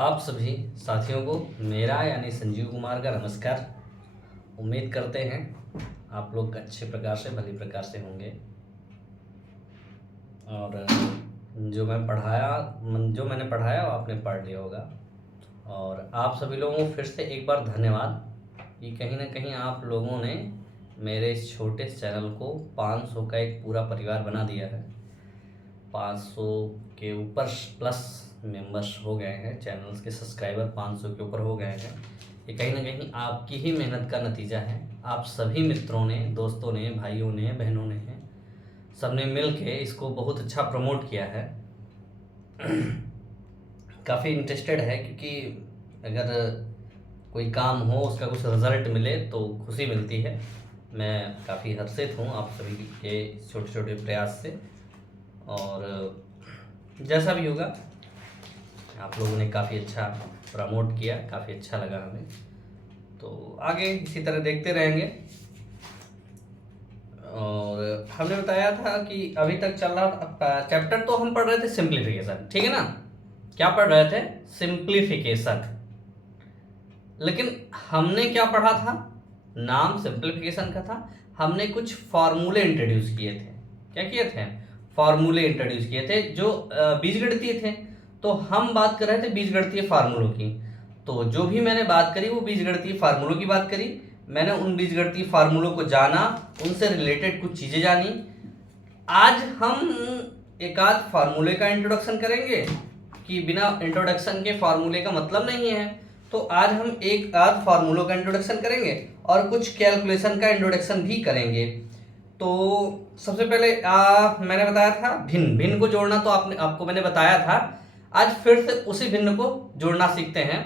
आप सभी साथियों को मेरा यानी संजीव कुमार का नमस्कार। उम्मीद करते हैं आप लोग अच्छे प्रकार से भली प्रकार से होंगे और जो मैंने पढ़ाया वो आपने पढ़ लिया होगा। और आप सभी लोगों को फिर से एक बार धन्यवाद कि कहीं ना कहीं आप लोगों ने मेरे इस छोटे चैनल को 500 का एक पूरा परिवार बना दिया है। 500 के ऊपर प्लस मेंबर्स हो गए हैं, चैनल्स के सब्सक्राइबर 500 के ऊपर हो गए हैं। ये कहीं ना कहीं आपकी ही मेहनत का नतीजा है। आप सभी मित्रों ने, दोस्तों ने, भाइयों ने, बहनों ने, सबने मिल के इसको बहुत अच्छा प्रमोट किया है। काफ़ी इंटरेस्टेड है क्योंकि अगर कोई काम हो उसका कुछ रिजल्ट मिले तो खुशी मिलती है। मैं काफ़ी हर्षित हूँ आप सभी के छोटे छोटे प्रयास से। और जैसा भी होगा आप लोगों ने काफ़ी अच्छा प्रमोट किया, काफ़ी अच्छा लगा हमें। तो आगे इसी तरह देखते रहेंगे। और हमने बताया था कि अभी तक चल रहा था चैप्टर, तो हम पढ़ रहे थे सिंप्लीफिकेशन, ठीक है ना। क्या पढ़ रहे थे? सिंप्लीफिकेशन। लेकिन हमने क्या पढ़ा था? नाम सिंप्लीफिकेशन का था। हमने कुछ फार्मूले इंट्रोड्यूस किए थे। क्या किए थे? फार्मूले इंट्रोड्यूस किए थे जो बीजगणितीय थे। तो हम बात कर रहे थे बीजगणितीय फार्मूलों की। तो जो भी मैंने बात करी वो बीजगणितीय फार्मूलों की बात करी। मैंने उन बीजगणितीय फार्मूलों को जाना, उनसे रिलेटेड कुछ चीज़ें जानी। आज हम एक आध फार्मूले का इंट्रोडक्शन करेंगे कि बिना इंट्रोडक्शन के फार्मूले का मतलब नहीं है। तो आज हम एक आध फार्मूलों का इंट्रोडक्शन करेंगे और कुछ कैलकुलेशन का इंट्रोडक्शन भी करेंगे। तो सबसे पहले मैंने बताया था भिन्न को जोड़ना, तो आपको मैंने बताया था। आज फिर से उसी भिन्न को जोड़ना सीखते हैं।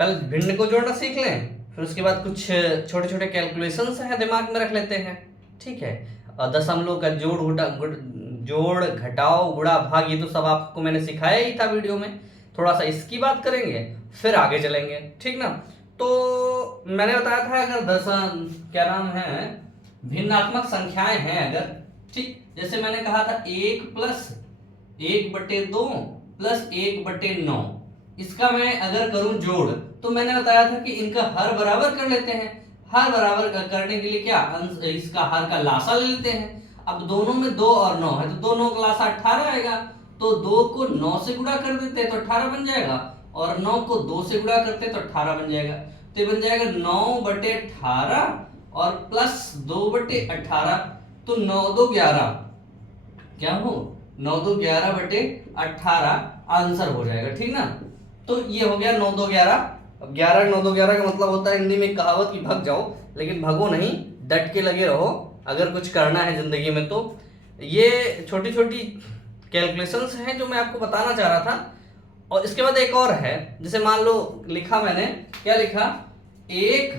पहले भिन्न को जोड़ना सीख लें, फिर उसके बाद कुछ छोटे छोटे कैलकुलेशंस हैं दिमाग में रख लेते हैं, ठीक है। और दशमलव का जोड़ घटाओ गुणा भाग, ये तो सब आपको मैंने सिखाया ही था वीडियो में। थोड़ा सा इसकी बात करेंगे फिर आगे चलेंगे, ठीक ना। तो मैंने बताया था अगर क्या नाम है, भिन्नात्मक संख्याएं हैं अगर, ठीक, जैसे मैंने कहा था 1 प्लस 1/2 प्लस 1/9, इसका मैं अगर करूं जोड़, तो मैंने बताया था कि इनका हर बराबर कर लेते हैं। हर बराबर करने के लिए क्या, इसका हर का लासा ले लेते हैं। अब दोनों में 2 और 9 है तो दोनों का लासा 18 आएगा। तो 2 को 9 से गुणा कर देते हैं तो 18 बन जाएगा, और 9 को 2 से गुणा करते हैं तो 18 बन जाएगा। तो ये बन जाएगा 9/18 और प्लस 2/18, तो 9 2 11, क्या हो, 9 2 11/18 आंसर हो जाएगा, ठीक ना। तो ये हो गया 9 2 11। अब 11 9 2 11 का मतलब होता है हिंदी में कहावत की भग जाओ, लेकिन भगो नहीं, डट के लगे रहो अगर कुछ करना है जिंदगी में। तो ये छोटी छोटी कैलकुलेशंस हैं जो मैं आपको बताना चाह रहा था। और इसके बाद एक और है, जैसे मान लो लिखा मैंने, क्या लिखा, 1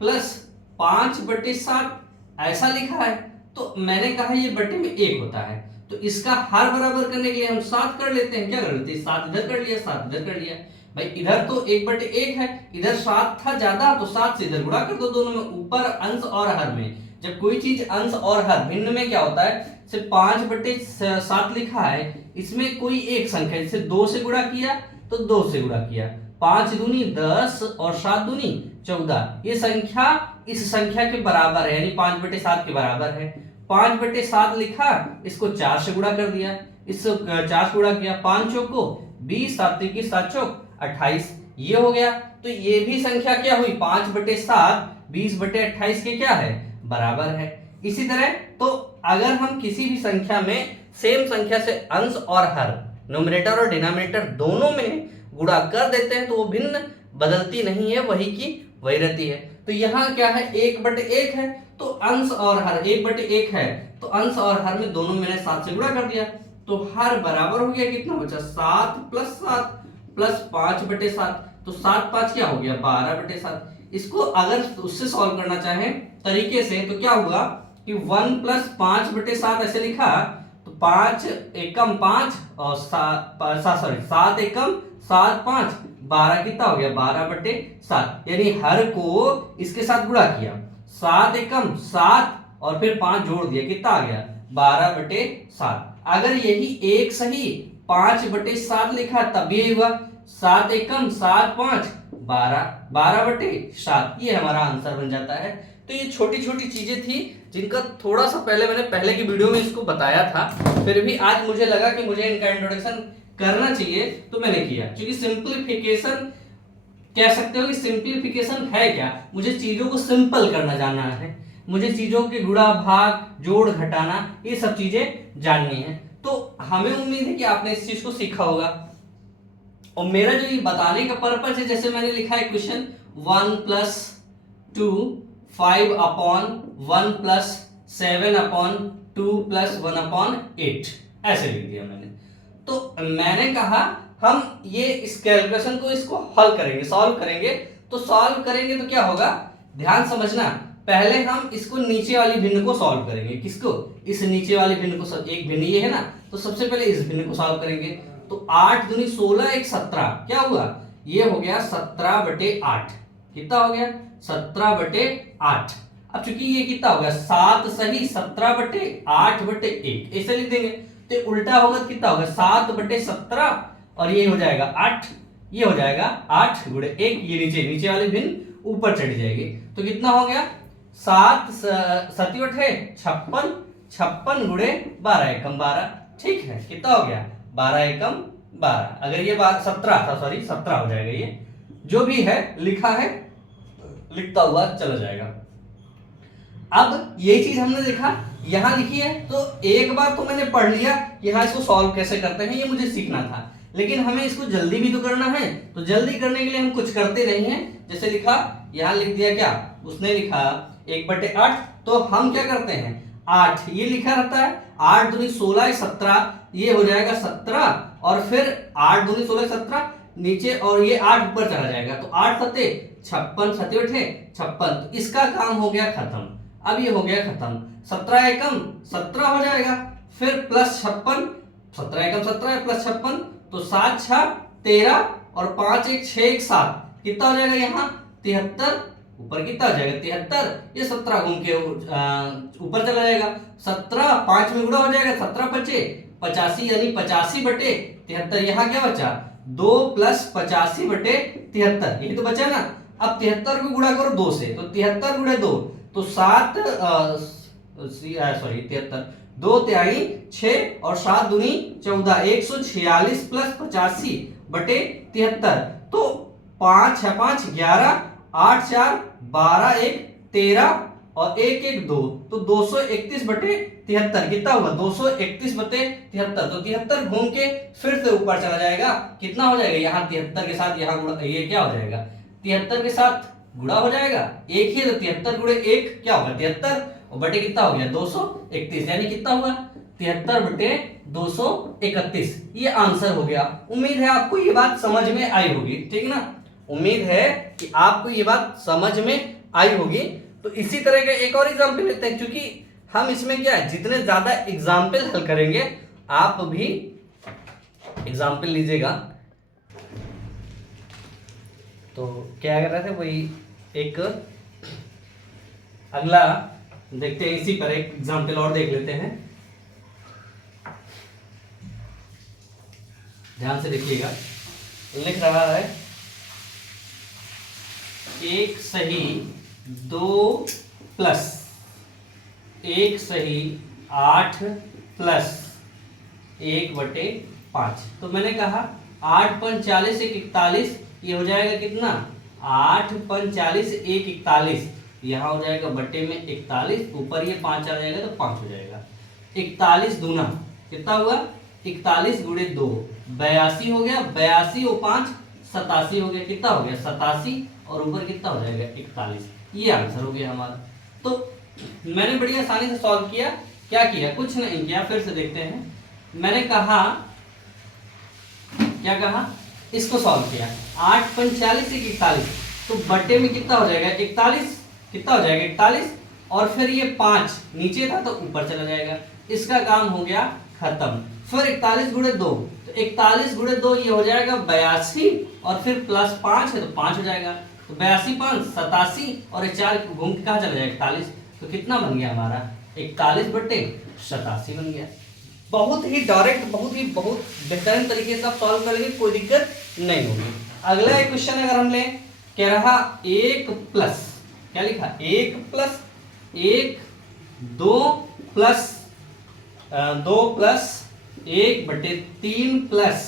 प्लस 5/7 ऐसा लिखा है। तो मैंने कहा ये बटे में 1 होता है, तो इसका हर बराबर करने के लिए हम 7 कर लेते हैं। क्या कर लेते हैं, 7 इधर कर लिया, 7 इधर कर लिया। भाई इधर तो 1/1 है, इधर 7 था ज्यादा, तो 7 से इधर गुणा कर दो दोनों में, ऊपर अंश और हर में। जब कोई चीज अंश और हर, भिन्न में क्या होता है, सिर्फ 5/7 लिखा है, इसमें कोई एक संख्या, जैसे 2 से गुणा किया तो 2 से गुणा किया, 5 दूनी 10 और 7 दूनी 14, ये संख्या इस संख्या के बराबर है, यानी 5/7 के बराबर है। 5/7 लिखा, इसको 4 से गुणा कर दिया, इसको 4 से गुणा किया, 5 चौको 20, 7 21, 7 चौक 28, ये हो गया। तो ये भी संख्या क्या हुई, 5/7 20/28 के क्या है, बराबर है। इसी तरह तो अगर हम किसी भी संख्या में सेम संख्या से अंश और हर, न्यूमरेटर और डिनोमिनेटर दोनों में गुणा कर देते हैं तो वो भिन्न बदलती नहीं है, वही की वही रहती है। तो यहाँ क्या है, 1/1 है, तो अंश और हर 1/1 है, तो अंश और हर में दोनों मैंने 7 से गुणा कर दिया, तो हर बराबर हो गया, कितना बचा, 7 प्लस 7 प्लस 5/7, तो 7 5 क्या हो गया, 12/7। इसको अगर उससे सॉल्व करना चाहें तरीके से तो क्या होगा कि 1 प्लस 5/7 ऐसे लिखा, तो 5 एकम 5 और 7 एकम 7 5 12, कितना हो गया, 12/7। यानी हर को इसके साथ गुणा किया, 7 एकम 7 और फिर 5 जोड़ दिया, कितना आ गया, 12/7। अगर यही एक सही 5/7 लिखा तब ये हुआ, 7 एकम 7 5 12, 12/7 ये हमारा आंसर बन जाता है। तो ये छोटी छोटी चीजें थी जिनका थोड़ा सा मैंने पहले की वीडियो में इसको बताया था, फिर भी आज मुझे लगा कि मुझे इनका इंट्रोडक्शन करना चाहिए तो मैंने किया। क्योंकि सिंप्लीफिकेशन कह सकते हो कि सिंप्लीफिकेशन है क्या, मुझे चीजों को सिंपल करना जानना है, मुझे चीजों के गुणा भाग जोड़ घटाना ये सब चीजें जाननी है। तो हमें उम्मीद है कि आपने इस चीज को सीखा होगा। और मेरा जो ये बताने का पर्पस है, जैसे मैंने लिखा है क्वेश्चन 1 + 2 5/1 + 7/2 + 1/8 ऐसे लिख दिया मैंने। तो मैंने कहा हम ये इस कैलकुलेशन को इसको हल करेंगे, सॉल्व करेंगे। तो सॉल्व करेंगे तो क्या होगा, ध्यान समझना। पहले हम इसको नीचे वाली भिन्न को सॉल्व करेंगे। किसको, इस नीचे वाली भिन्न को। सब एक भिन्न ये है ना, तो सबसे पहले इस भिन्न को सॉल्व करेंगे। तो 8 दूनी 16 1 17 क्या हुआ, ये हो गया 17/8। कितना हो गया, 17/8। अब चूंकि ये कितना होगा 7 सही 17/8/1 ऐसे लिख देंगे। तो उल्टा होगा तो कितना होगा 7/17 और ये हो जाएगा 8। ये हो जाएगा 8 × 1, ये नीचे वाली भिन्न ऊपर चढ़ जाएगी। तो कितना हो गया 7 7 56, 56 × 12 एकम 12। ठीक है, कितना हो गया 12 एकम 12। अगर ये बात 17 था, सॉरी 17 हो जाएगा। ये जो भी है लिखा है लिखता हुआ चला जाएगा। अब ये चीज हमने देखा यहां लिखी है, तो एक बार तो मैंने पढ़ लिया कि हाँ इसको सॉल्व कैसे करते हैं, ये मुझे सीखना था। लेकिन हमें इसको जल्दी भी तो करना है, तो जल्दी करने के लिए हम कुछ करते नहीं हैं। जैसे लिखा यहां लिख दिया, क्या उसने लिखा 1/8, तो हम क्या करते हैं 8 ये लिखा रहता है। 8 दूनी 16 17, ये हो जाएगा 17 और फिर 8 दूनी 16 17 नीचे और ये 8 ऊपर चला जाएगा। तो 8 7 56, 7 56। तो इसका काम हो गया खत्म। अब ये हो गया खत्म। 17 एकम 17 हो जाएगा, फिर प्लस 56, 17 एकम 17 प्लस 56, तो 7 6 13 और 5 1 6 1 7 कितना हो जाएगा यहाँ 73। ऊपर कितना हो जाएगा 73, ये 17 घूम के ऊपर चला जाएगा। 17 5 में गुणा हो जाएगा, 17 बचे 85 यानी 85/73। यहाँ क्या बचा 2 + 85/73, यही तो बचा ना। अब 73 को गुणा करो 2 से, तो 73 × 2 तो 7 सॉरी 73 2 तिहाई 6 और 7 दूनी 14, 146 + 85/73। तो 5 6 5 11 8 4 12 1 13 और 1 1 2, तो 231/73 कितना होगा 231/73। तो 73 घूम के फिर से ऊपर चला जाएगा। कितना हो जाएगा यहाँ 73 के साथ यहाँ गुणा, ये क्या हो जाएगा 73 के साथ गुणा हो जाएगा, एक ही। तो 73 × 1 क्या होगा 73 और बटे कितना हो गया 231, यानी कितना हुआ 73/231। ये आंसर हो गया। उम्मीद है आपको ये बात समझ में आई होगी, ठीक ना। उम्मीद है कि आपको ये बात समझ में आई होगी। तो इसी तरह का एक और एग्जाम्पल लेते हैं, क्योंकि हम इसमें क्या है जितने ज्यादा एग्जाम्पल हल करेंगे आप भी एग्जाम्पल लीजिएगा। तो क्या कर रहे थे वही एक अगला देखते हैं, इसी पर एक एग्जाम्पल और देख लेते हैं। ध्यान से देखिएगा, लिख रहा है 1 सही 2 प्लस 1 सही 8 प्लस 1/5। तो मैंने कहा 8 × 40 1 41, ये हो जाएगा कितना 8 × 40 1 41, यहाँ हो जाएगा बटे में 41, ऊपर ये 5 आ जाएगा तो 5 हो जाएगा। 41 दूना कितना हुआ 41 × 2 82 हो गया, 82 और 5 87 हो गया। कितना हो गया 87 और ऊपर कितना हो जाएगा 41। ये आंसर हो गया हमारा। तो मैंने बड़ी आसानी से सॉल्व किया। क्या किया, कुछ नहीं किया। फिर से देखते हैं। मैंने कहा क्या कहा, इसको सॉल्व किया 8 × 45 1 41, तो बटे में कितना हो जाएगा 41, कितना हो जाएगा 41 और फिर ये 5 नीचे था तो ऊपर चला जाएगा। इसका काम हो गया खत्म। फिर 41 × 2, तो 41 × 2 ये हो जाएगा 82 और फिर प्लस 5 है तो 5 हो जाएगा। तो 82 5 87 और 4 घूम के कहाँ चला जाएगा 41। तो कितना बन गया हमारा 41/87 बन गया। बहुत ही डायरेक्ट, बहुत बेहतरीन तरीके से आप सॉल्व कर लेंगे, कोई दिक्कत नहीं होगी। अगला एक क्वेश्चन अगर हम लें, कह रहा 1 प्लस, क्या लिखा, 1 प्लस 1, 2 प्लस 1/3 प्लस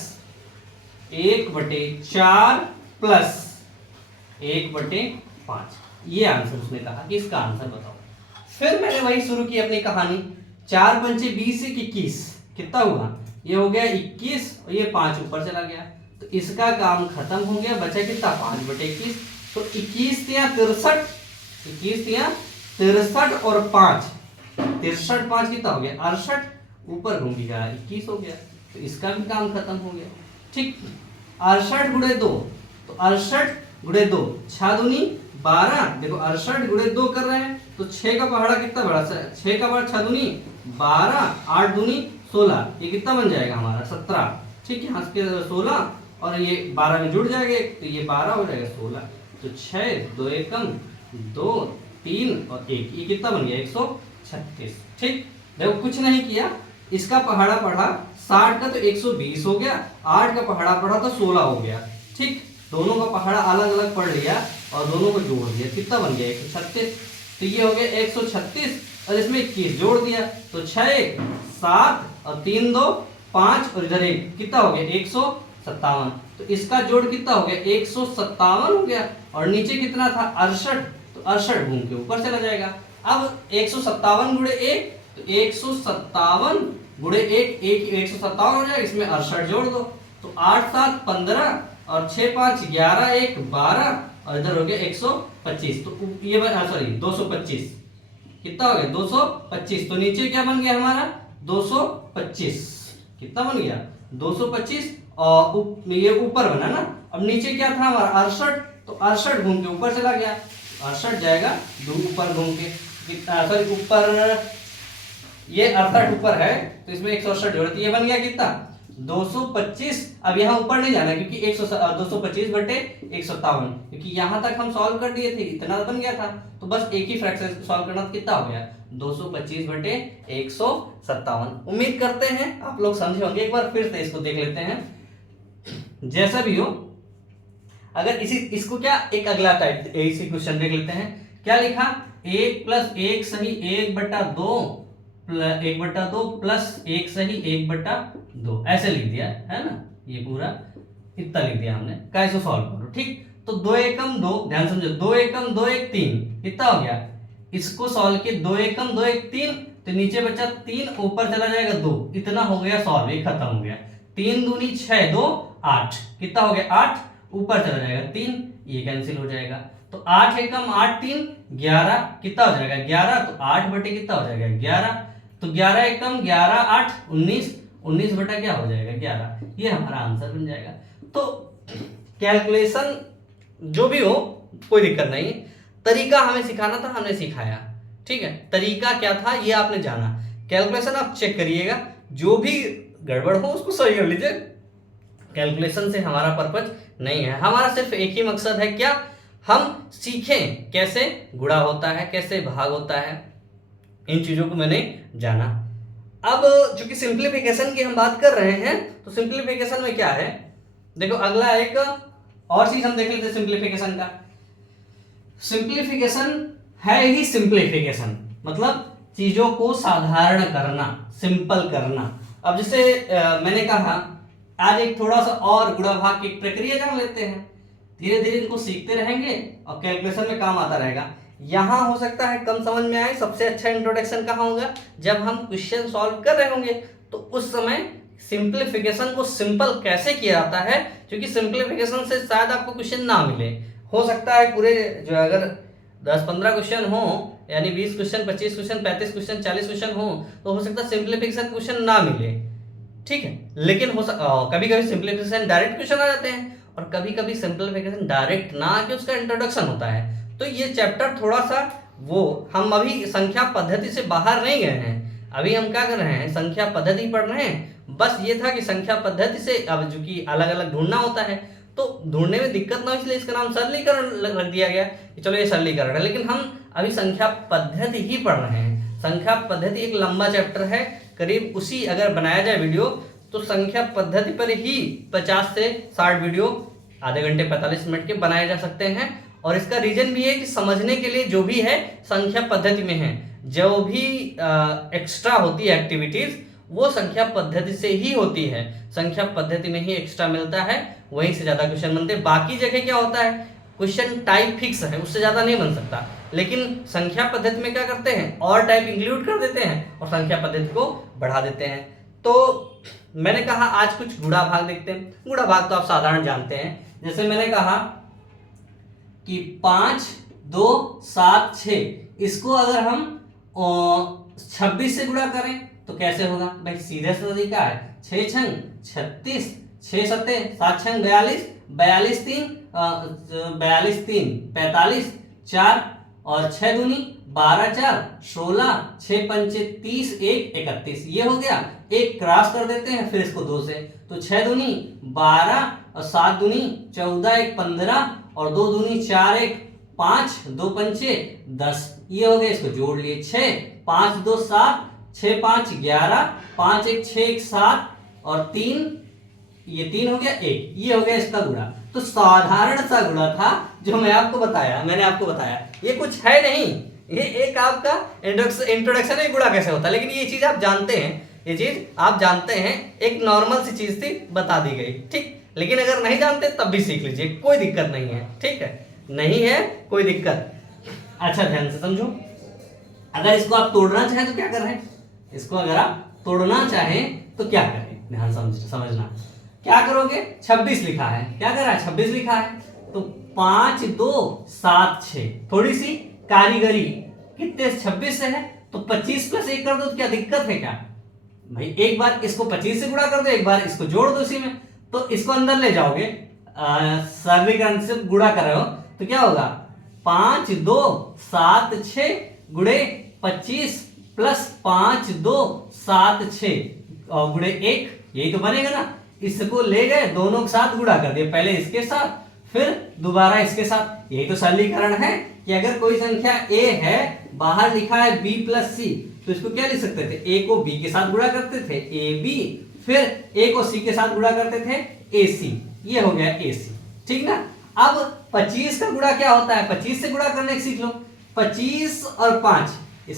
1/4 प्लस 1/5। ये आंसर उसने कहा कि इसका आंसर बताओ। फिर मैंने वही शुरू की अपनी कहानी, 4 पंचे 20, 21 कितना हुआ, ये हो गया 21 और ये 5 ऊपर चला गया, तो इसका काम खत्म हो गया, बचा कितना 5/21। तो 21 तिया 63, 21 तिया 63 और 5, 63 5 कितना हो गया 68, ऊपर घूम गया 21 हो गया, तो इसका भी काम खत्म हो गया। ठीक, 68 गुणे 2, तो 68 गुणे 2 6 दूनी 12, देखो 68 गुणे 2 कर रहे हैं तो 6 का पहाड़ा कितना बड़ा, 6 का पहाड़ा 6 दूनी 12, 8 दूनी 16, ये कितना बन जाएगा हमारा 17। ठीक है, यहाँ से 16 और ये 12 में जुड़ जाएगा तो ये 12 हो जाएगा 16, तो 6 2 एकम 2 3 और 1, ये कितना बन गया 136। ठीक, देखो कुछ नहीं किया, इसका पहाड़ा पढ़ा 60 का तो 120 हो गया, 8 का पहाड़ा पढ़ा तो 16 हो गया। ठीक, दोनों का पहाड़ा अलग अलग पढ़ लिया और दोनों को जोड़ दिया, कितना बन गया 136, तो ये हो गया 136 और इसमें 21 जोड़ दिया तो 6 7 और 3 2 5 और इधर 1, कितना हो गया 157, तो इसका जोड़ कितना हो गया 157 हो गया, और नीचे कितना था 68, तो 68 घूम के ऊपर चला जाएगा। अब 157 गुणे 1, तो 157 गुणे 1 157 हो जाएगा, इसमें 68 जोड़ दो, तो 8 7 15 और 6 5 11 1 12 और इधर हो गया 125, तो ये सॉरी 225, कितना हो गया 225, तो नीचे क्या बन गया हमारा 225, कितना बन गया 225, और ये ऊपर बना ना, अब नीचे क्या था हमारा 68, तो 68 घूम के ऊपर चला गया, 68 जाएगा ऊपर घूम के, सॉरी ऊपर, ये 68 ऊपर है तो इसमें 168 जोड़ दिए, बन गया कितना 225। अब यहाँ ऊपर नहीं जाना क्योंकि 225 बटे 157, क्योंकि यहाँ तक हम सॉल्व कर दिए थे, इतना बन गया था, तो बस एक ही फ्रैक्शन सॉल्व करना, तो कितना हो गया 225 बटे 157। उम्मीद करते हैं आप लोग समझे होंगे, एक बार फिर से इसको देख लेते हैं। जैसा भी हो, अगर इसको क्या एक अगला टाइप इसी क्वेश्चन देख लेते हैं, क्या लिखा 1 प्लस 1 सही 1/2 1/2 प्लस 1 सही 1/2, ऐसे लिख दिया है ना, ये पूरा इतना लिख दिया हमने, कैसे सॉल्व करो। ठीक, तो 2 एकम 2, ध्यान समझो, 2 एकम 2 1 3, कितना हो गया, इसको सॉल्व किया 2 एकम 2 1 3, तो नीचे बचा 3, ऊपर चला जाएगा 2, इतना हो गया सॉल्व, ये खत्म हो गया। 3 दूनी 6 2 8, कितना हो गया 8, ऊपर चला जाएगा 3, ये कैंसिल हो जाएगा, तो 8 एकम 8 3 11, कितना हो जाएगा 11, तो 8 बटे कितना हो जाएगा 11, तो 11 एकम 11 8 19, 19 बटा क्या हो जाएगा 11, ये हमारा आंसर बन जाएगा। तो कैलकुलेशन जो भी हो कोई दिक्कत नहीं, तरीका हमें सिखाना था, हमने सिखाया। ठीक है, तरीका क्या था ये आपने जाना, कैलकुलेशन आप चेक करिएगा, जो भी गड़बड़ हो उसको सही कर लीजिए। कैलकुलेशन से हमारा पर्पज नहीं है, हमारा सिर्फ एक ही मकसद है, क्या हम सीखें कैसे गुणा होता है, कैसे भाग होता है, इन चीजों को मैंने जाना। अब चूंकि सिंप्लीफिकेशन की हम बात कर रहे हैं, तो सिंप्लीफिकेशन में क्या है, देखो अगला एक और चीज हम देख लेते हैं सिंप्लीफिकेशन का। सिंप्लीफिकेशन है ही सिंप्लीफिकेशन, मतलब चीजों को साधारण करना, सिंपल करना। अब जैसे मैंने कहा आज एक थोड़ा सा और गुणा भाग की प्रक्रिया जान लेते हैं, धीरे धीरे इनको सीखते रहेंगे और कैलकुलेशन में काम आता रहेगा। यहाँ हो सकता है कम समझ में आए, सबसे अच्छा इंट्रोडक्शन कहाँ होगा, जब हम क्वेश्चन सॉल्व कर रहे होंगे, तो उस समय सिंप्लीफिकेशन को सिंपल कैसे किया जाता है, क्योंकि सिंप्लीफिकेशन से शायद आपको क्वेश्चन ना मिले, हो सकता है पूरे जो अगर 10-15 क्वेश्चन हो, यानी 20 क्वेश्चन 25 क्वेश्चन 35 क्वेश्चन 40 क्वेश्चन हो, तो हो सकता है सिंप्लीफिकेशन क्वेश्चन ना मिले। ठीक है, लेकिन कभी कभी सिंप्लीफिकेशन डायरेक्ट क्वेश्चन आ जाते हैं, और कभी कभी सिंप्लीफिकेशन डायरेक्ट ना आके उसका इंट्रोडक्शन होता है। तो ये चैप्टर थोड़ा सा वो, हम अभी संख्या पद्धति से बाहर नहीं गए हैं, अभी हम क्या कर रहे हैं संख्या पद्धति पढ़ रहे हैं। बस ये था कि संख्या पद्धति से अब जो कि अलग अलग ढूंढना होता है, तो ढूंढने में दिक्कत ना हो, इसलिए इसका नाम सरलीकरण रख दिया गया कि चलो ये सरलीकरण है। लेकिन हम अभी संख्या पद्धति ही पढ़ रहे हैं, संख्या पद्धति एक लंबा चैप्टर है, करीब उसी अगर बनाया जाए वीडियो तो संख्या पद्धति पर ही 50 से 60 वीडियो आधे घंटे 45 मिनट के बनाए जा सकते हैं। और इसका रीजन भी है कि समझने के लिए जो भी है संख्या पद्धति में है, जो भी एक्स्ट्रा होती है एक्टिविटीज वो संख्या पद्धति से ही होती है, संख्या पद्धति में ही एक्स्ट्रा मिलता है, वहीं से ज्यादा क्वेश्चन बनते हैं। बाकी जगह क्या होता है, क्वेश्चन टाइप फिक्स है, उससे ज्यादा नहीं बन सकता, लेकिन संख्या पद्धति में क्या करते हैं और टाइप इंक्लूड कर देते हैं और संख्या पद्धति को बढ़ा देते हैं। तो मैंने कहा आज कुछ गुणा भाग देखते हैं। गुणा भाग तो आप साधारण जानते हैं, जैसे मैंने कहा कि 5 2 7 6, इसको अगर हम 26 से गुणा करें तो कैसे होगा भाई, सीधे से तरीका है, 6 छंग 36, 6 सत्ते 7 छंग 42, 42 3 45, 4 और 6 दूनी 12 4 16, 6 पंचे 30, 1 31, ये हो गया। एक क्रॉस कर देते हैं फिर इसको 2 से, तो 6 दूनी 12 और 7 दूनी 14, 1 15 और 2 दूनी 4, 1 5, 2 पंचे 10, ये हो गया। इसको जोड़ लिए 6 5 2 7, 6 5 11, 5 1 6 1 7 और 3, ये 3 हो गया 1, ये हो गया इसका गुणा। तो साधारण सा गुणा था जो मैंने आपको बताया, ये कुछ है नहीं, ये एक आपका इंट्रोडक्शन है गुणा कैसे होता है, लेकिन ये चीज आप जानते हैं, एक नॉर्मल सी चीज थी, बता दी गई, ठीक। लेकिन अगर नहीं जानते तब भी सीख लीजिए, कोई दिक्कत नहीं है, ठीक है, नहीं है कोई दिक्कत। अच्छा ध्यान से समझो, अगर इसको आप तोड़ना चाहें तो क्या कर रहे हैं, इसको अगर आप तोड़ना चाहें तो क्या करें, ध्यान समझना। क्या करोगे, 26 लिखा है, क्या कर रहा है 26 लिखा है, तो 5 2 7 6, थोड़ी सी कारीगरी, कितने 26 से है तो 25 + 1 कर दो, तो क्या दिक्कत है क्या भाई, एक बार इसको 25 से गुणा कर दो, एक बार इसको जोड़ दो इसी में, तो इसको अंदर ले जाओगे, सरलीकरण से गुणा कर रहे हो तो क्या होगा, 5 2 7 6 गुणे 25 + 5 2 7 6 और गुणे 1, यही तो बनेगा ना। इसको ले गए दोनों के साथ गुणा कर दिया, पहले इसके साथ फिर दोबारा इसके साथ, यही तो सरलीकरण है कि अगर कोई संख्या a है, बाहर लिखा है b + c, तो इसको क्या लिख सकते थे, a को b के साथ गुणा करते थे ab, फिर a को c के साथ गुणा करते थे ac, ये हो गया ac, ठीक ना। अब 25 का गुणा क्या होता है, 25 से गुणा करने सीख लो, 25 और 5,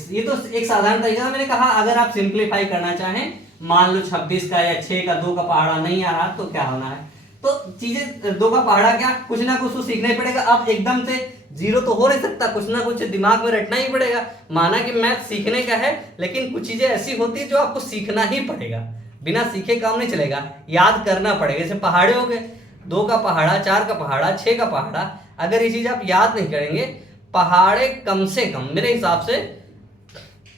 ये तो एक साधारण तरीका। मैंने कहा अगर आप सिंप्लीफाई करना चाहें, मान लो 26 का या 6 का 2 का पहाड़ा नहीं आ रहा तो क्या होना है, तो चीजें 2 का पहाड़ा क्या, कुछ ना कुछ तो सीखना ही पड़ेगा। अब एकदम से 0 तो हो नहीं सकता, कुछ ना कुछ दिमाग में रटना ही पड़ेगा। माना कि मैथ सीखने का है, लेकिन कुछ चीजें ऐसी होती है जो आपको सीखना ही पड़ेगा, बिना सीखे काम नहीं चलेगा, याद करना पड़ेगा। जैसे पहाड़े हो गए, 2 का पहाड़ा 4 का पहाड़ा 6 का पहाड़ा, अगर ये चीज आप याद नहीं करेंगे, पहाड़े कम से कम मेरे हिसाब से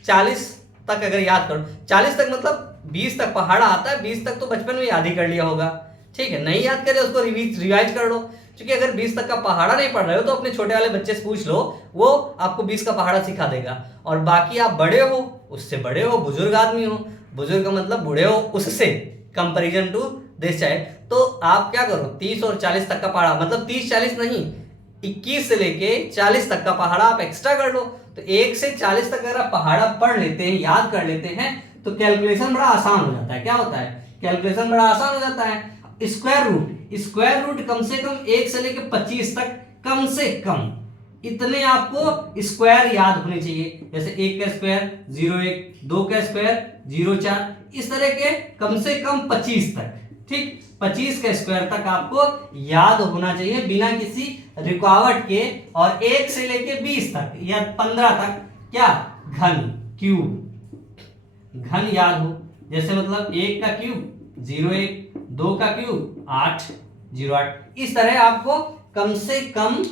40 तक अगर याद करो, 40 तक मतलब 20 तक पहाड़ा आता है, 20 तक तो बचपन में याद ही कर लिया होगा, ठीक है। नहीं याद करे उसको रिवाइज कर लो, क्योंकि अगर 20 तक का पहाड़ा नहीं पढ़ रहे हो तो अपने छोटे वाले बच्चे से पूछ लो, वो आपको 20 का पहाड़ा सिखा देगा। और बाकी आप बड़े हो, उससे बड़े हो, बुजुर्ग आदमी हो, बुजुर्ग का मतलब बूढ़े हो, उससे कंपैरिजन टू दिस चाइल्ड, तो आप क्या करो 30 और 40 तक का पहाड़ा, मतलब 30 40 नहीं, 21 से लेके 40 तक का पहाड़ा आप एक्स्ट्रा कर लो। तो 1 से 40 तक अगर आप पहाड़ा पढ़ लेते हैं, याद कर लेते हैं, तो कैलकुलेशन बड़ा आसान हो जाता है। क्या होता है, कैलकुलेशन बड़ा आसान हो जाता है। स्क्वायर रूट कम से कम 1 से लेके 25 तक कम से कम इतने आपको स्क्वायर याद होने चाहिए। जैसे 1 का स्क्वायर 0 1, 2 का स्क्वायर 0 4, इस तरह के कम से कम 25 तक, ठीक, 25 का स्क्वायर तक आपको याद होना चाहिए बिना किसी रुकावट के। और 1 से लेके 20 तक या 15 तक क्या, घन क्यूब, घन याद हो। जैसे मतलब 1 का क्यूब 0 1, 2 का क्यूब 8 0 8, इस तरह आपको कम से कम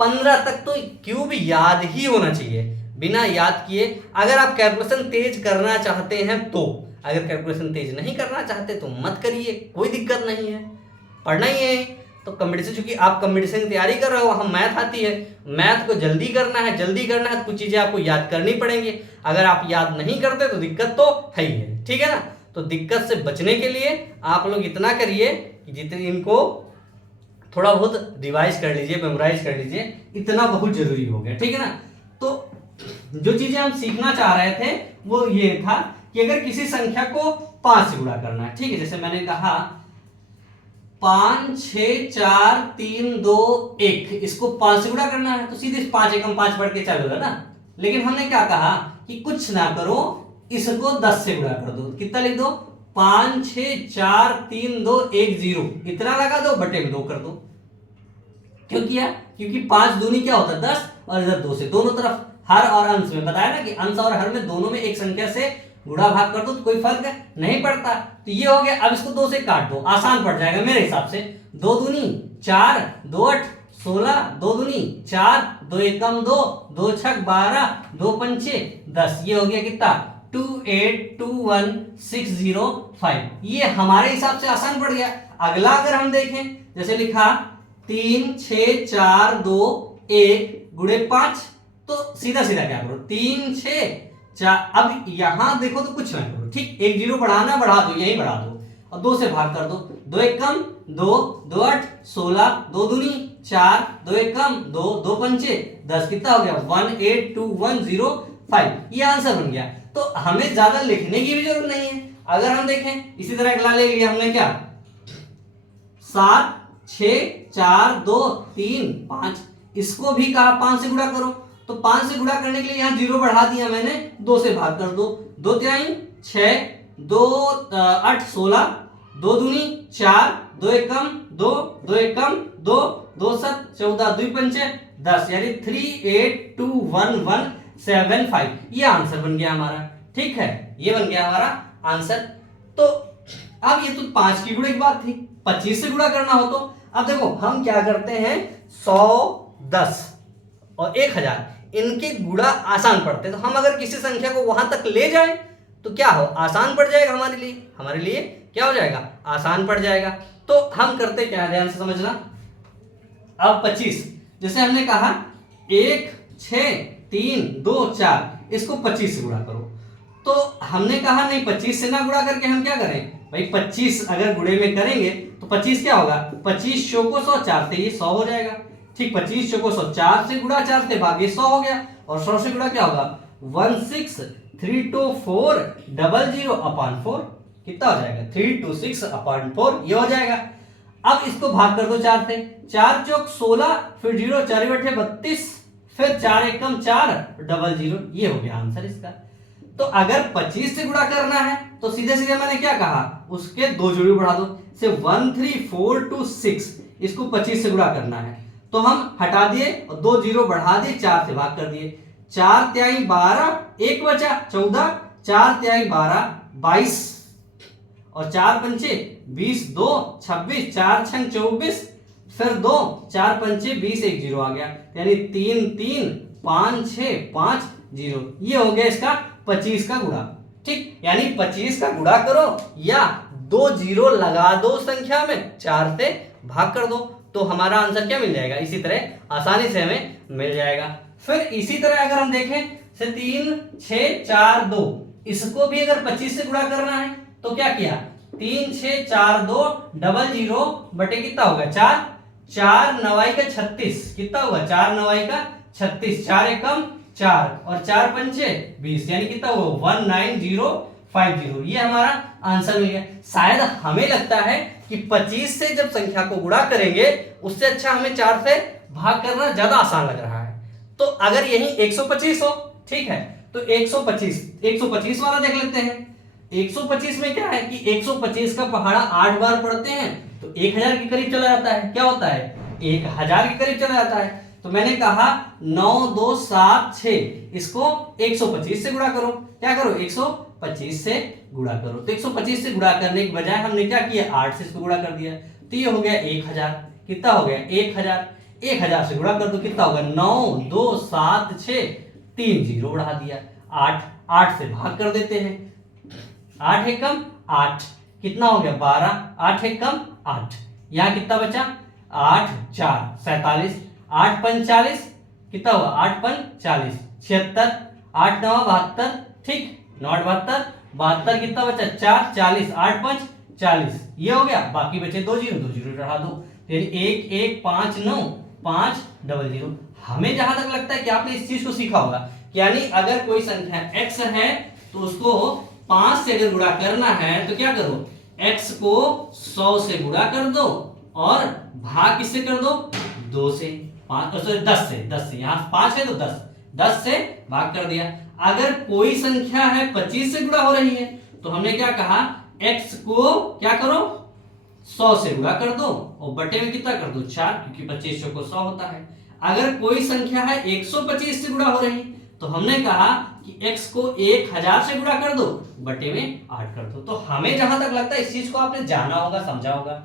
15 तक तो क्यूब याद ही होना चाहिए, बिना याद किए। अगर आप कैलकुलेशन तेज करना चाहते हैं तो, अगर कैलकुलेशन तेज नहीं करना चाहते तो मत करिए, कोई दिक्कत नहीं है, पढ़ना ही है। तो कंपटीशन, चूंकि आप कंपटीशन की तैयारी कर रहे हो, हम मैथ आती है, मैथ को जल्दी करना है तो कुछ चीजें आपको याद करनी पड़ेंगी। अगर आप याद नहीं करते तो दिक्कत तो है ही है, ठीक है ना। तो दिक्कत से बचने के लिए आप लोग इतना करिए कि जितने इनको थोड़ा बहुत रिवाइज कर लीजिए, मेमोराइज कर लीजिए, इतना बहुत जरूरी हो गया, ठीक है ना। तो जो चीजें हम सीखना चाह रहे थे वो ये था कि अगर किसी संख्या को 5 से गुणा करना है, ठीक है, जैसे मैंने कहा 5 6 4 3 2 1, इसको 5 से गुणा करना है तो सीधे 5 एकम 5 बढ़ के चलेगा ना। लेकिन हमने क्या कहा कि कुछ ना करो, इसको 10 से गुणा कर दो। कितना लिख दो? 5 6 4 3 2 1 0, इतना लगा दो, बटे में 2 कर दो। क्यों किया? क्योंकि 5 दूनी क्या होता है 10, और इधर 2 से दोनों तरफ हर और अंश में बताया ना कि अंश और हर में दोनों में एक संख्या से गुणा भाग कर दो तो कोई फर्क नहीं पड़ता। तो ये हो गया। अब इसको 2 से काट दो, आसान पड़ जाएगा मेरे हिसाब से। 2 दूनी 4, 2 8 16, 2 दूनी 4, 2 एकम 2, 2 छक 12, 2 पंचे 10। ये हो गया कितना? 2821605। ये हमारे हिसाब से आसान पड़ गया। अगला अगर हम देखें, जैसे लिखा 3 6 4 2 1 गुणे 5, तो सीधा सीधा क्या करो? 3 6 4। अब यहां देखो तो कुछ ना करो, ठीक, 1 0 बढ़ाना बढ़ा दो, यही बढ़ा दो और 2 से भाग कर दो। 2 एकम 2, 2 8 16, 2 दूनी 4, 2 एकम 2, 2 पंचे 10। कितना हो गया? 1821005। ये आंसर बन गया। तो हमें ज्यादा लिखने की भी जरूरत नहीं है। अगर हम देखें इसी तरह अगला ले लिया हमने क्या, 7 6 4 2 3 5, इसको भी कहा 5 से गुणा करो। तो 5 से गुणा करने के लिए यहां 0 बढ़ा दिया मैंने, 2 से भाग कर दो। 2 3 6, 2 8 16, 2 दूनी 4, 2 एकम 2, 2 एकम 2, 2 7 14, 2 पंचे 10, यानी 3821175। ये आंसर बन गया हमारा। ठीक है, ये बन गया हमारा आंसर। तो अब ये तो 5 की गुणे की बात थी। 25 से गुणा करना हो तो अब देखो हम क्या करते हैं, 100 10 और 1000 इनके गुणा आसान पड़ते हैं। तो हम अगर किसी संख्या को वहां तक ले जाएं तो क्या हो, आसान पड़ जाएगा हमारे लिए क्या हो जाएगा, आसान पड़ जाएगा। तो हम करते क्या है, ध्यान से समझना। अब 25, जैसे हमने कहा 1 6 3 2 4, इसको 25 से गुणा करो। तो हमने कहा नहीं, 25 से ना गुणा करके हम क्या करें भाई, 25 अगर गुणे में करेंगे तो 25 क्या होगा, 25 चौको 100, 4 से ये 100 हो जाएगा। ठीक, 25 चौको 100, 4 से गुणा 4 से भागे 100 हो गया। और 100 से गुणा क्या होगा, 1632400/4। कितना हो जाएगा, 326/4, ये हो जाएगा। अब इसको भाग कर दो 4 से, 4 चौक 16, फिर 0 4 बटे 32, फिर 4 एकम 4 00, ये हो गया आंसर इसका। तो अगर 25 से गुणा करना है तो सीधे सीधे मैंने क्या कहा, उसके 2 जोड़ी बढ़ा दो। से 13426, इसको 25 से गुणा करना है तो हम हटा दिए और 2 0 बढ़ा दिए, 4 से भाग कर दिए। 4 तिहाई 12, 1 बचा 14, 4 तिहाई 12 22, और 4 पंचे 20, 2 26, 4 छंग 24, फिर 2 4 पंचे 20, 1 0 आ गया, यानी 3 3 5 6 5 0। ये हो गया इसका 25 का गुणा। ठीक, यानी 25 का गुणा करो या 2 0 लगा दो संख्या में, 4 से भाग कर दो, तो हमारा आंसर क्या मिल जाएगा, इसी तरह आसानी से हमें मिल जाएगा। फिर इसी तरह अगर हम देखें से 3 6 4 2, इसको भी अगर 25 से गुणा करना है तो क्या किया, 3 6 4 2 00 बटे कितना होगा 4, 4 9 का 36, कितना होगा 4 9 का 36, 4 एकम 4 और 4 पंचे 20, यानी कितना हुआ 19050। ये हमारा आंसर मिल गया। शायद हमें लगता है कि 25 से जब संख्या को गुणा करेंगे उससे अच्छा हमें 4 से भाग करना ज्यादा आसान लग रहा है। तो अगर यही 125 हो, ठीक है, तो 125 वाला देख लेते हैं। 125 में क्या है कि 125 का पहाड़ा 8 बार पढ़ते हैं तो 1000 के करीब चला जाता है। क्या होता है, 1000 के करीब चला जाता है। तो मैंने कहा 9 2 7 6, इसको 125 से गुणा करो। क्या करो, 125 से गुणा करो। तो 125 से गुणा करने के बजाय हमने क्या किया, 8 से इसको गुणा कर दिया, तो ये हो गया 1000। कितना हो गया 1000, 1000 से गुणा कर दो, कितना होगा 9 2 7 6 3 0 बढ़ा दिया, 8 से भाग कर देते हैं, 8 एकम 8, कितना हो गया 12, 8 एकम 8, यहाँ कितना बचा 8 4 47, 8 5 40, कितना हुआ 8 5 40, 76, 8 9 72, ठीक 9 72, 72 कितना बचा 4 40, 8 5 40, ये हो गया। बाकी बचे 2 0 चढ़ा दो, यानी 1 1 5 9 5 00। हमें जहां तक लगता है कि आपने इस चीज को सीखा होगा, यानी अगर कोई संख्या x है तो उसको 5 से अगर गुणा करना है तो क्या करो, x को 100 से गुणा कर दो और भाग किससे कर दो, 2 से, 10 से, यहाँ 5 है तो 10 से भाग कर दिया। अगर कोई संख्या है 25 से गुणा हो रही है तो हमने क्या कहा, x को क्या करो, 100 से गुणा कर दो और बटे में कितना कर दो, 4, क्योंकि 25 चौको 100 होता है। अगर कोई संख्या है 125 से गुणा हो रही तो हमने कहा कि x को 1000 से गुणा कर दो, बटे में 8 कर दो। तो हमें जहां तक लगता है इस चीज को आपने जाना होगा, समझा होगा।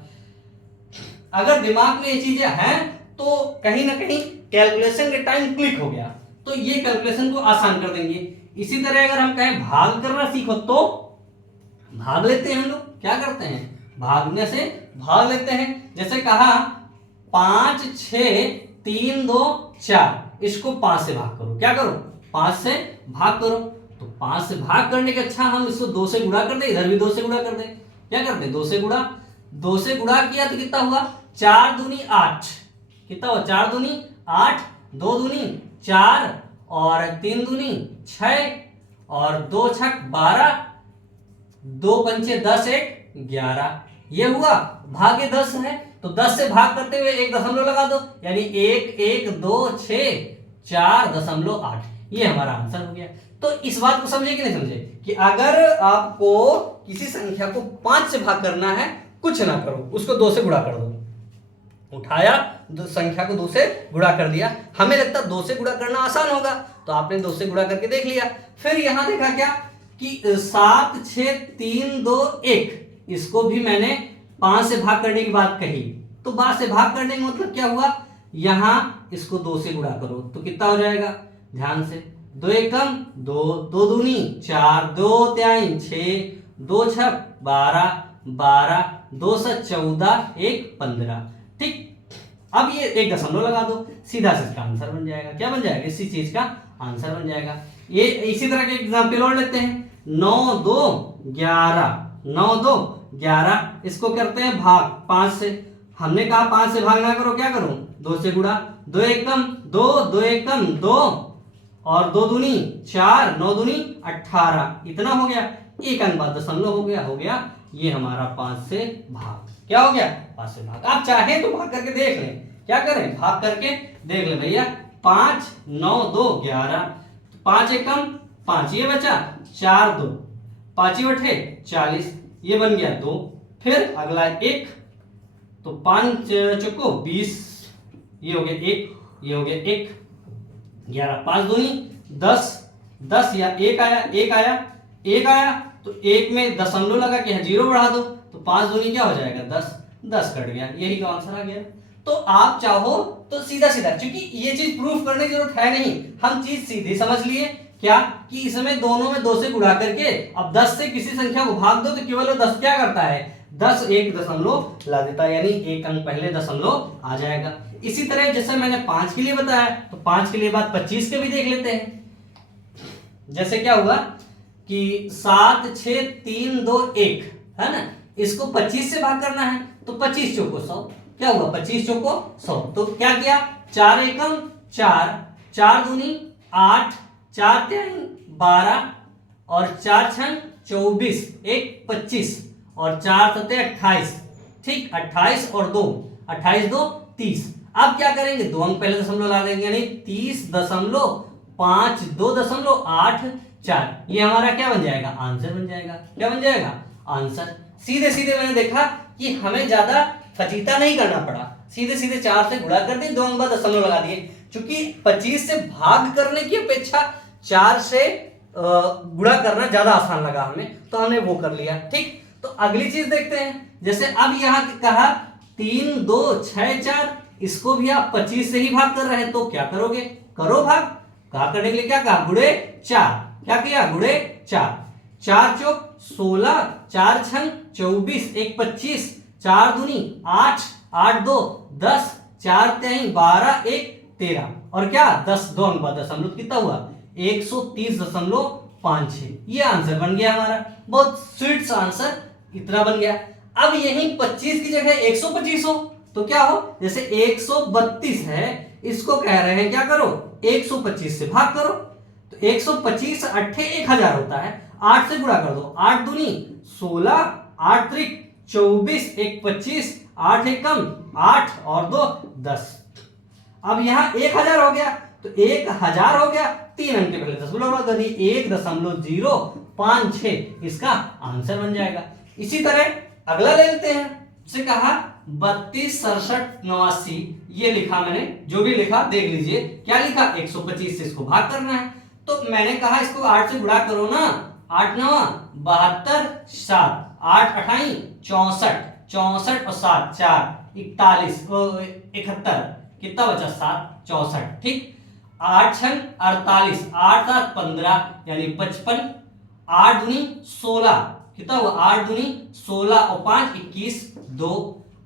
अगर दिमाग में ये चीजें हैं तो कहीं ना कहीं कैलकुलेशन के टाइम क्लिक हो गया तो ये कैलकुलेशन को आसान कर देंगे। इसी तरह अगर हम कहें भाग करना सीखो तो भाग लेते हैं हम लोग, क्या करते हैं, भागने से भाग लेते हैं। जैसे कहा 5 6 3 2 4, इसको 5 से भाग करो, क्या करो, 5 से भाग करो। तो 5 से भाग करने के अच्छा हम इसको 2 से गुणा कर दे, इधर भी 2 से गुणा कर दे, क्या करते हैं, 2 से गुणा किया तो कितना हुआ, 4 दूनी 8, कितना हुआ, 4 दूनी 8, 2 दूनी 4 और 3 दूनी 6 और 2 छक 12, 2 पंचे 10, 1 11, ये हुआ भागे 10 है तो 10 से भाग करते हुए एक दशमलव लगा दो, यानी 1 1 2 6 4.8, ये हमारा आंसर हो गया। तो इस बात को समझे कि नहीं समझे कि अगर आपको किसी संख्या को 5 से भाग करना है, कुछ ना करो, उसको 2 से गुणा कर दो, उठाया संख्या को 2 से गुणा कर दिया। हमें लगता 2 से गुणा करना आसान होगा तो आपने 2 से गुणा करके देख लिया। फिर यहां देखा क्या कि 7 6 3 2 1, इसको भी मैंने 5 से भाग करने की बात कही। तो 5 से भाग करने का मतलब क्या हुआ, यहां इसको 2 से गुणा करो तो कितना हो जाएगा, ध्यान से, 2 एकम 2, 2 दूनी 4, 2 त्याई 6, 2 छक 12, 12, 2 से 14, 1 15, ठीक। अब ये एक दशमलव लगा दो, सीधा से इसका आंसर बन जाएगा। क्या बन जाएगा, इसी चीज का आंसर बन जाएगा। ये इसी तरह के एग्जाम्पल और लेते हैं, 9 2 11, 9 2 11, इसको करते हैं भाग 5 से। हमने कहा 5 से भाग ना करो, क्या करो, 2 से गुणा, 2 एकम 2, 2 एकम 2 और 2 दूनी 4, 9 दूनी 18, इतना हो गया, एक अंक बाद दशमलव हो गया ये हमारा 5 से भाग, क्या हो गया, 5 से भाग। आप चाहें तो भाग करके देख लें, क्या करें, भाग करके देख लें भैया। 5 9 2 11, 5 एकम 5, ये बचा 4 2, 5 बटे 40, ये बन गया 2। फिर अगला 1, तो 5 चौको 20, ये हो गया 1, ये हो गया 1, 11, 5 दूनी 10, 10 या 1 आया तो 1 में दशमलव लगा के 0 बढ़ा दो तो 5 दूनी क्या हो जाएगा, 10 कट गया, यही का आंसर आ गया। तो आप चाहो तो सीधा सीधा, क्योंकि ये चीज प्रूफ करने की जरूरत है नहीं, हम चीज सीधी समझ लिए, क्या कि इसमें दोनों में 2 से गुणा करके अब 10 से किसी संख्या को भाग दो तो केवल 10 क्या करता है, 10 एक दशमलव ला देता है, यानी एक अंक पहले दशमलव आ जाएगा। इसी तरह जैसे मैंने 5 के लिए बताया तो 5 के लिए बात 25 के भी देख लेते हैं। जैसे क्या हुआ कि 7 6 3 2 1 है ना, इसको 25 से भाग करना है तो 25 चौको 100, क्या हुआ, 25 चौको 100। तो क्या किया, 4 एकम 4, 4 दूनी 8, 4 त्याई 12 और 4 छंग 24, 1 25 और 4 सते 28, ठीक, 28 और 2, 28 2 30। अब क्या करेंगे, 2 अंक पहले दशमलव ला देंगे, यानी 30.5 2.84, ये हमारा क्या बन जाएगा, आंसर बन जाएगा। क्या बन जाएगा, आंसर। सीधे सीधे मैंने देखा कि हमें ज्यादा फजीता नहीं करना पड़ा, सीधे सीधे 4 से गुणा कर दिए, 2 अंक बाद दशमलव लगा दिए। क्योंकि 25 से भाग करने की अपेक्षा 4 से गुणा करना ज्यादा आसान लगा हमें, तो हमने वो कर लिया, ठीक। तो अगली चीज देखते हैं, जैसे अब यहाँ कहा 3 2 6 4, इसको भी आप 25 से ही भाग कर रहे हैं तो क्या करोगे, करो भाग। कहा करने के लिए क्या कहा, गुणे 4, क्या किया, गुणे 4, 4 चौक 16, 4 छंग 24, 1 25, 4 दूनी 8, 8 2 10, 4 त्याई 12, 1 13 और क्या 10, 2 अंक बाद दशमलव कितना हुआ, 130.56, ये आंसर बन गया हमारा। बहुत स्वीट सा आंसर इतना बन गया। अब यही 25 की जगह 125 हो तो क्या हो, जैसे 132 है, इसको कह रहे हैं क्या करो, 125 से भाग करो। तो 125 8 1000 होता है। 8 से गुणा कर दो, 8 दूनी 16, 8 त्रिक 24, 1 25, 8 एक कम 8 और 2 10। अब यहाँ 1000 हो गया तो 1000 हो गया, 3 अंक के पहले दशमलव लगा दो, 1.056 इसका आंसर बन जाएगा। इसी तरह अगला ले लेते हैं, से कहा 32 67 89, ये लिखा मैंने, जो भी लिखा देख लीजिए, क्या लिखा 125 से इसको भाग करना है, तो मैंने कहा इसको 8 से गुणा करो ना, 8 9 72, 7 8 28 64, 64 और 7 4 41 71, कितना बचा 7 64, ठीक, 8 6 48, 8 7 15 यानी 55, 8 दूनी 16, कितना हुआ 8 दूनी 16 और 5 21 2,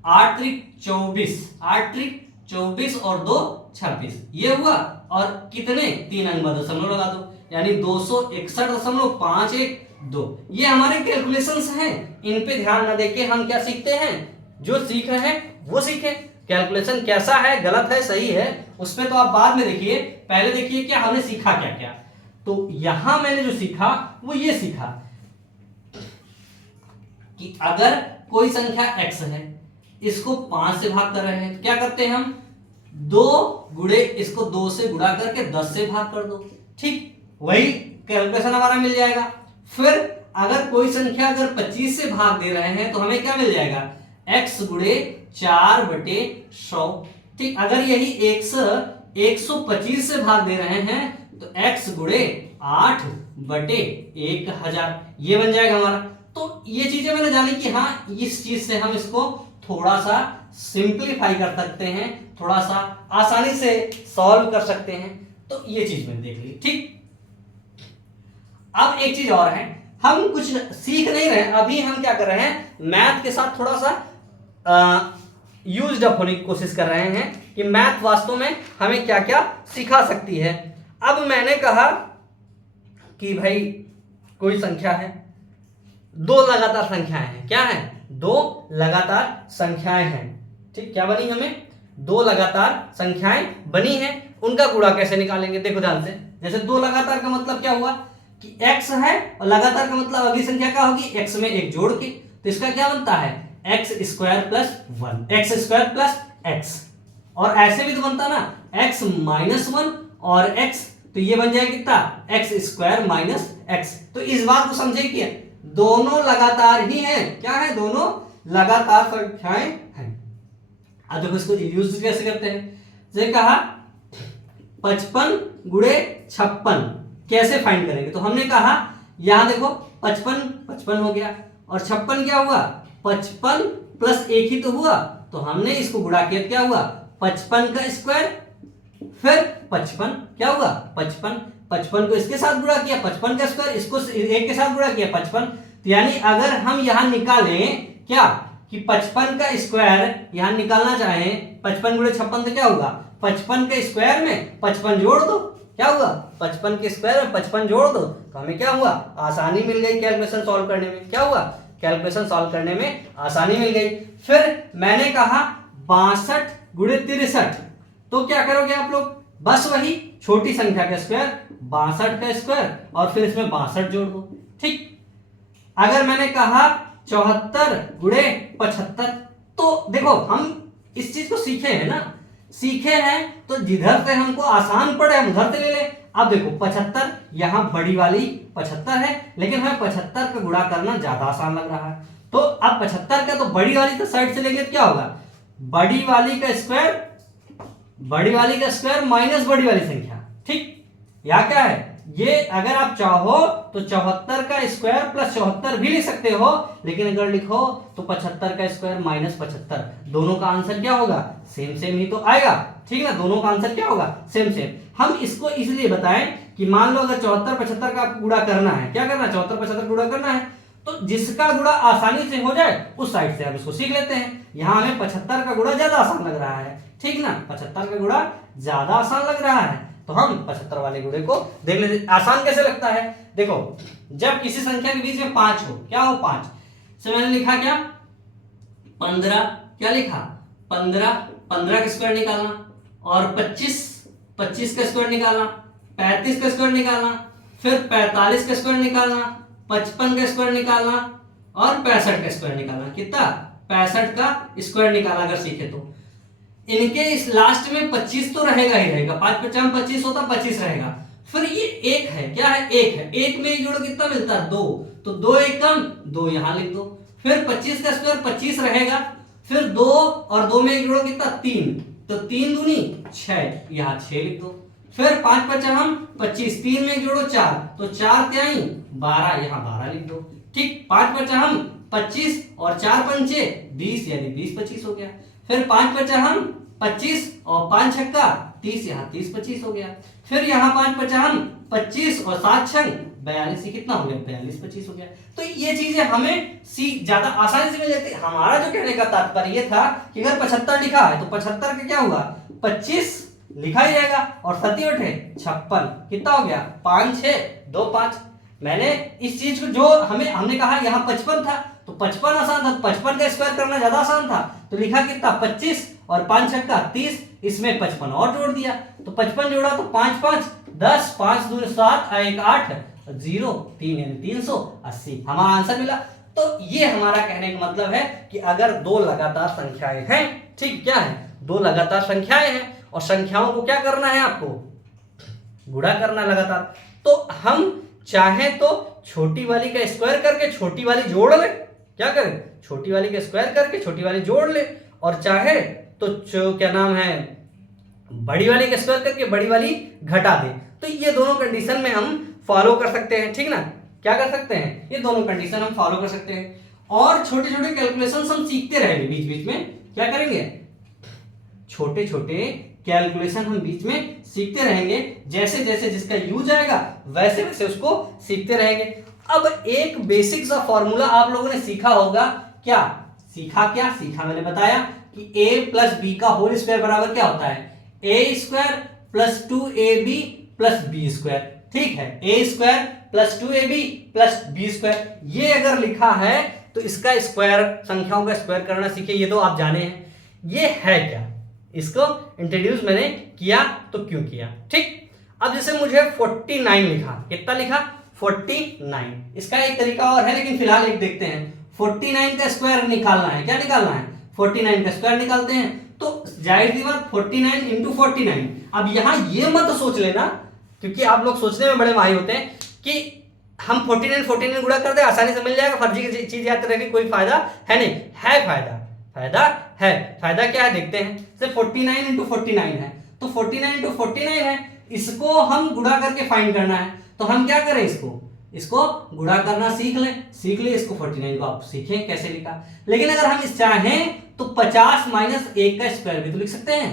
8 त्रिक 24, 8 त्रिक 24 और 2 26, ये हुआ, और कितने 3 अंक में दशमलव लगा दो, यानी 261.512। ये हमारे कैलकुलेशंस हैं, इन पे ध्यान न देके हम क्या सीखते हैं, जो सीख रहे हैं वो सीखे। कैलकुलेशन कैसा है, गलत है, सही है, उसमें तो आप बाद में देखिए, पहले देखिए क्या हमने सीखा क्या क्या। तो यहां मैंने जो सीखा वो ये सीखा कि अगर कोई संख्या x है, इसको 5 से भाग कर रहे हैं, क्या करते हैं हम 2 गुणे इसको 2 से गुणा करके 10 से भाग कर दो, ठीक, वही कैलकुलेशन हमारा मिल जाएगा। फिर अगर कोई संख्या अगर 25 से भाग दे रहे हैं तो हमें क्या मिल जाएगा, x गुणे 4/100, ठीक, अगर यही x 125 से भाग दे रहे हैं तो x गुणे 8/1000, ये बन जाएगा हमारा। तो ये चीजें मैंने जानी कि हाँ, इस चीज से हम इसको थोड़ा सा सिंप्लीफाई कर सकते हैं, थोड़ा सा आसानी से सॉल्व कर सकते हैं, तो ये चीज मैंने देख ली, ठीक। अब एक चीज और है, हम कुछ सीख नहीं रहे, अभी हम क्या कर रहे हैं, मैथ के साथ थोड़ा सा यूज्ड अप होने की कोशिश कर रहे हैं कि मैथ वास्तव में हमें क्या क्या सिखा सकती है। अब मैंने कहा कि भाई कोई संख्या है, 2 लगातार संख्याएं हैं, क्या है 2 लगातार संख्याएं हैं, ठीक, क्या बनी हमें 2 लगातार संख्याएं बनी हैं, उनका गुणा कैसे निकालेंगे, देखो ध्यान से। जैसे 2 लगातार का मतलब क्या हुआ कि x है, और लगातार का मतलब अगली संख्या क्या होगी, x में 1 जोड़ के, तो इसका क्या बनता है x square plus 1, x square plus x, और ऐसे भी तो बनता ना x माइनस 1 और x, तो ये बन जाएगा कितना x स्क्वायर माइनस x। तो इस बात को समझे कि दोनों लगातार ही हैं, क्या है, दोनों लगातार संख्याएं हैं। अब देखो इसको यूज कैसे करते हैं, जैसे कहा 55 गुणे 56 कैसे फाइंड करेंगे, तो हमने कहा यहां देखो 55 हो गया, और 56 क्या हुआ 55 प्लस 1 ही तो हुआ, तो हमने इसको गुणा किया, क्या हुआ 55 का स्क्वायर, फिर 55 क्या हुआ 55 को इसके साथ गुणा किया, 55 का स्क्वायर इसको 1 के साथ गुणा किया 55, तो यानी अगर हम यहां निकालें क्या कि 55 का स्क्वायर यहां निकालना चाहें, 55 गुणे 56 तो क्या होगा 55 के स्क्वायर में 55 जोड़ दो, क्या हुआ 55 के स्क्वायर में 55 जोड़ दो, तो हमें क्या हुआ आसानी मिल गई कैलकुलेशन सॉल्व करने में, क्या हुआ कैलकुलेशन सॉल्व करने में आसानी मिल गई। फिर मैंने कहा 62 गुणे 63, तो क्या करोगे आप लोग, बस वही छोटी संख्या का स्क्वायर 62 का स्क्वायर और फिर इसमें 62 जोड़ दो, ठीक। अगर मैंने कहा 74 गुणे 75, तो देखो हम इस चीज को सीखे हैं ना, सीखे हैं तो जिधर से हमको आसान पड़े हम उधर से ले ले। अब देखो 75 यहां बड़ी वाली 75 है, लेकिन हमें 75 का गुणा करना ज्यादा आसान लग रहा है, तो अब 75 का तो बड़ी वाली तो साइड से लेंगे तो क्या होगा बड़ी वाली का स्क्वायर माइनस बड़ी वाली संख्या, ठीक, या क्या है ये, अगर आप चाहो तो 74 का स्क्वायर प्लस 74 भी लिख सकते हो, लेकिन अगर लिखो तो 75 का स्क्वायर माइनस 75, दोनों का आंसर क्या होगा सेम सेम ही तो आएगा, ठीक ना, दोनों का आंसर क्या होगा सेम सेम। हम इसको इसलिए बताएं कि मान लो अगर 74 75 का आपको गुणा करना है, क्या करना 74 75 गुणा करना है, तो जिसका गुणा आसानी से हो जाए उस साइड से हम इसको सीख लेते हैं। यहां हमें 75 का गुणा ज्यादा आसान लग रहा है, ठीक ना, 75 का गुणा ज्यादा आसान लग रहा है, तो हम 75 वाले गुणे को देख लेते। आसान कैसे लगता है, देखो जब किसी संख्या के बीच में 5 हो, क्या हो 5 से मैंने लिखा क्या 15, क्या लिखा 15 का स्क्वायर निकालना, और 25 का स्क्वायर निकालना, 35 का स्क्वायर निकालना, फिर 45 का स्क्वायर निकालना, 55 का स्क्वायर निकालना और 65 का स्क्वायर निकालना। कितना? 65 का स्क्वायर निकालना अगर सीखे तो। इनके इस लास्ट में 25 तो रहेगा ही रहेगा, 5 50 25 होता, 25 रहेगा। फिर ये एक है, क्या है? एक है। एक में एक जोड़ो कितना मिलता है? 2, तो 2 एक कम, 2 यहां लिख दो। फिर 25 का स्क्वायर 25 रहेगा, फिर 2 और 2 में एक जोड़ो कितना? 3, तो 3 दूनी 6, यहां 6 लिख दो। फिर 5 55 25, 3 में एक जोड़ो 4, तो 4 त्याई 12, यहां 12 लिख दो। ठीक, 5 55 25 और 4 पंचे 20, यानी 20 25 हो गया। फिर 5 55 25 और 5 छक्का 30, यहाँ 30 25 हो गया। फिर यहाँ 5 55 25 और 7 छंग 42, कितना हो गया? 42 25 हो गया। तो ये चीजें हमें ज्यादा आसानी से मिल जाती है। हमारा जो कहने का तात्पर्य ये था कि अगर 75 लिखा है तो 75 का क्या हुआ? 25 लिखा ही जाएगा, और 7 8 56, कितना हो गया? 5 6 2 5। मैंने इस चीज को जो हमने कहा यहाँ 55 था, तो 55 आसान था, 55 का स्क्वायर करना ज्यादा आसान था, तो लिखा कितना? 25 और 5 छक्का 30, इसमें 55 और जोड़ दिया, तो 55 जोड़ा तो 5 5 10, 5 2 7, 1 8, 0 3, यानी 380 हमारा आंसर मिला। तो ये हमारा कहने का मतलब है कि अगर दो लगातार संख्याएं हैं, ठीक, क्या है? दो लगातार संख्याएं हैं और संख्याओं को क्या करना है? आपको गुणा करना लगातार। तो हम चाहें तो छोटी वाली का स्क्वायर करके छोटी वाली जोड़ ले, क्या करें? छोटी वाली का स्क्वायर करके छोटी वाली जोड़ ले, और चाहे तो क्या नाम है, बड़ी वाली का स्क्वायर करके बड़ी वाली घटा दे। तो ये दोनों कंडीशन में हम फॉलो कर सकते हैं, ठीक ना? क्या कर सकते हैं? ये दोनों कंडीशन हम फॉलो कर सकते हैं। और छोटे छोटे कैलकुलेशन हम सीखते रहेंगे बीच बीच में। क्या करेंगे? छोटे छोटे कैलकुलेशन हम बीच में सीखते रहेंगे, जैसे जैसे जिसका यूज आएगा वैसे वैसे उसको सीखते रहेंगे। अब एक बेसिक सा फॉर्मूला आप लोगों ने सीखा होगा। क्या सीखा? मैंने बताया कि a प्लस बी का होल स्क्वायर बराबर क्या होता है? a square plus 2ab plus B square. ठीक है, a square plus 2ab plus B square. ये अगर लिखा है तो इसका स्क्वायर, संख्याओं का स्क्वायर करना सीखे, ये तो आप जाने हैं। ये है क्या? इसको इंट्रोड्यूस मैंने किया तो क्यों किया? ठीक, अब जैसे मुझे 49 लिखा, कितना लिखा? 49। इसका एक तरीका और है, लेकिन फिलहाल एक देखते हैं। 49 का स्क्वायर निकालना है। क्या निकालना है? 49 का स्क्वायर निकालते हैं। तो जाहिर सी बात 49 इंटू 49। अब यहां ये मत सोच लेना, क्योंकि आप लोग सोचने में बड़े माहिर होते हैं कि हम 49 गुणा कर दे, आसानी से मिल जाएगा, फर्जी की चीज याद रखने कोई फायदा है नहीं। है फायदा है। फायदा क्या है देखते हैं। जैसे 49 इंटू 49 है, तो 49 इंटू 49 है, इसको हम गुणा करके फाइंड करना है। तो हम क्या करें? इसको गुणा करना सीख ले। इसको 49 को आप सीखें कैसे लिखा। लेकिन अगर हम इस चाहें तो 50 माइनस 1 का स्क्वायर भी तो लिख सकते हैं।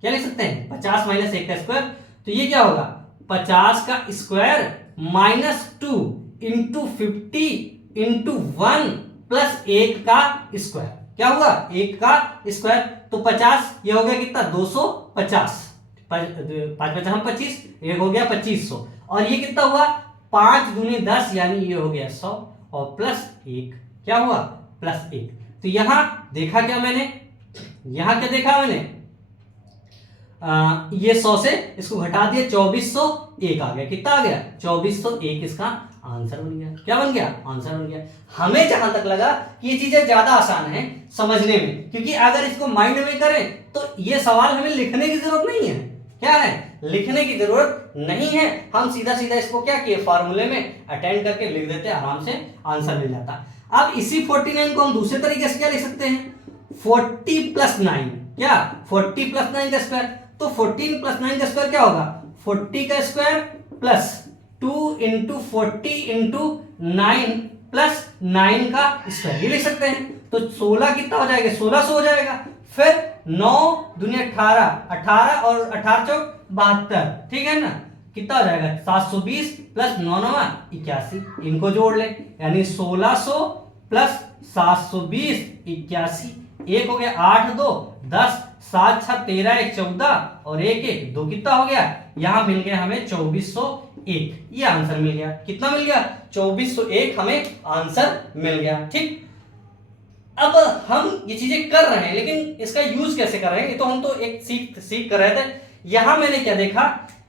क्या लिख सकते हैं? 50 माइनस 1 का स्क्वायर। तो ये क्या होगा? 50 का square minus 2 into 50 into 1 plus 1 का स्क्वायर। क्या हुआ? 1 का स्क्वायर। तो 50, ये हो गया कितना? 250। 5 5 25, ये हो गया 2500। और ये कितना हुआ? 5 दूनी 10, यानी ये हो गया 100, और प्लस 1, क्या हुआ? प्लस 1। तो यहां देखा क्या मैंने? ये 100 से इसको घटा दिया, 2401 आ गया। कितना आ गया? 2401 इसका आंसर बन गया। क्या बन गया? आंसर बन गया। हमें जहां तक लगा कि ये चीजें ज्यादा आसान है समझने में, क्योंकि अगर इसको माइंड में करें तो ये सवाल हमें लिखने की जरूरत नहीं है। क्या है? लिखने की जरूरत नहीं है। हम सीधा सीधा इसको क्या किए? फार्मूले में अटेंड करके लिख देते, आराम से आंसर मिल जाता। अब इसी 49 को हम दूसरे तरीके से क्या लिख सकते हैं? 40 प्लस 9। क्या? 40 प्लस 9 का स्क्वायर। तो 14 प्लस 9 का स्क्वायर क्या होगा? 40 का square plus 2 into 40 into 9 plus 9 का स्क्वायर, ये लिख सकते हैं। तो 16 कितना हो जाएगा? 1600 हो जाएगा। फिर 9 दूनी 18, 18 और 18 चौक 72, ठीक है ना? कितना हो जाएगा? 720 प्लस 9 9 81, इनको जोड़ ले, यानी 1600 प्लस 720 81। एक हो गया 8 2 10, 7 6 13, 1 14 और 1 1 2, कितना हो गया? यहां मिल गया हमें 2401। ये आंसर मिल गया। कितना मिल गया? 2401 हमें आंसर मिल गया। ठीक, अब हम ये चीजें कर रहे हैं, लेकिन इसका यूज कैसे कर रहे हैं? ये तो हम तो एक सीख कर रहे थे। यहां मैंने क्या देखा?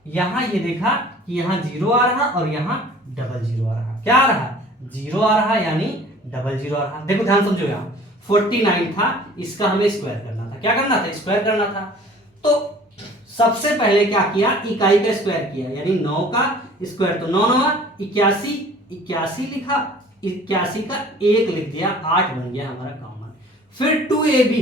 यहां ये देखा कि यहां 0 आ रहा और यहां डबल 0 आ रहा। क्या आ रहा? 0 आ रहा यानी डबल 0 आ रहा। देखो ध्यान समझो, यहाँ 49 था, इसका हमें स्क्वायर करना था। क्या करना था? स्क्वायर करना था। तो सबसे पहले क्या किया? इकाई का स्क्वायर किया, यानी 9 का स्क्वायर, तो 9 9 81, 81 लिखा, 81 का 1 लिख दिया, 8 बन गया हमारा कॉमन। फिर 2ab,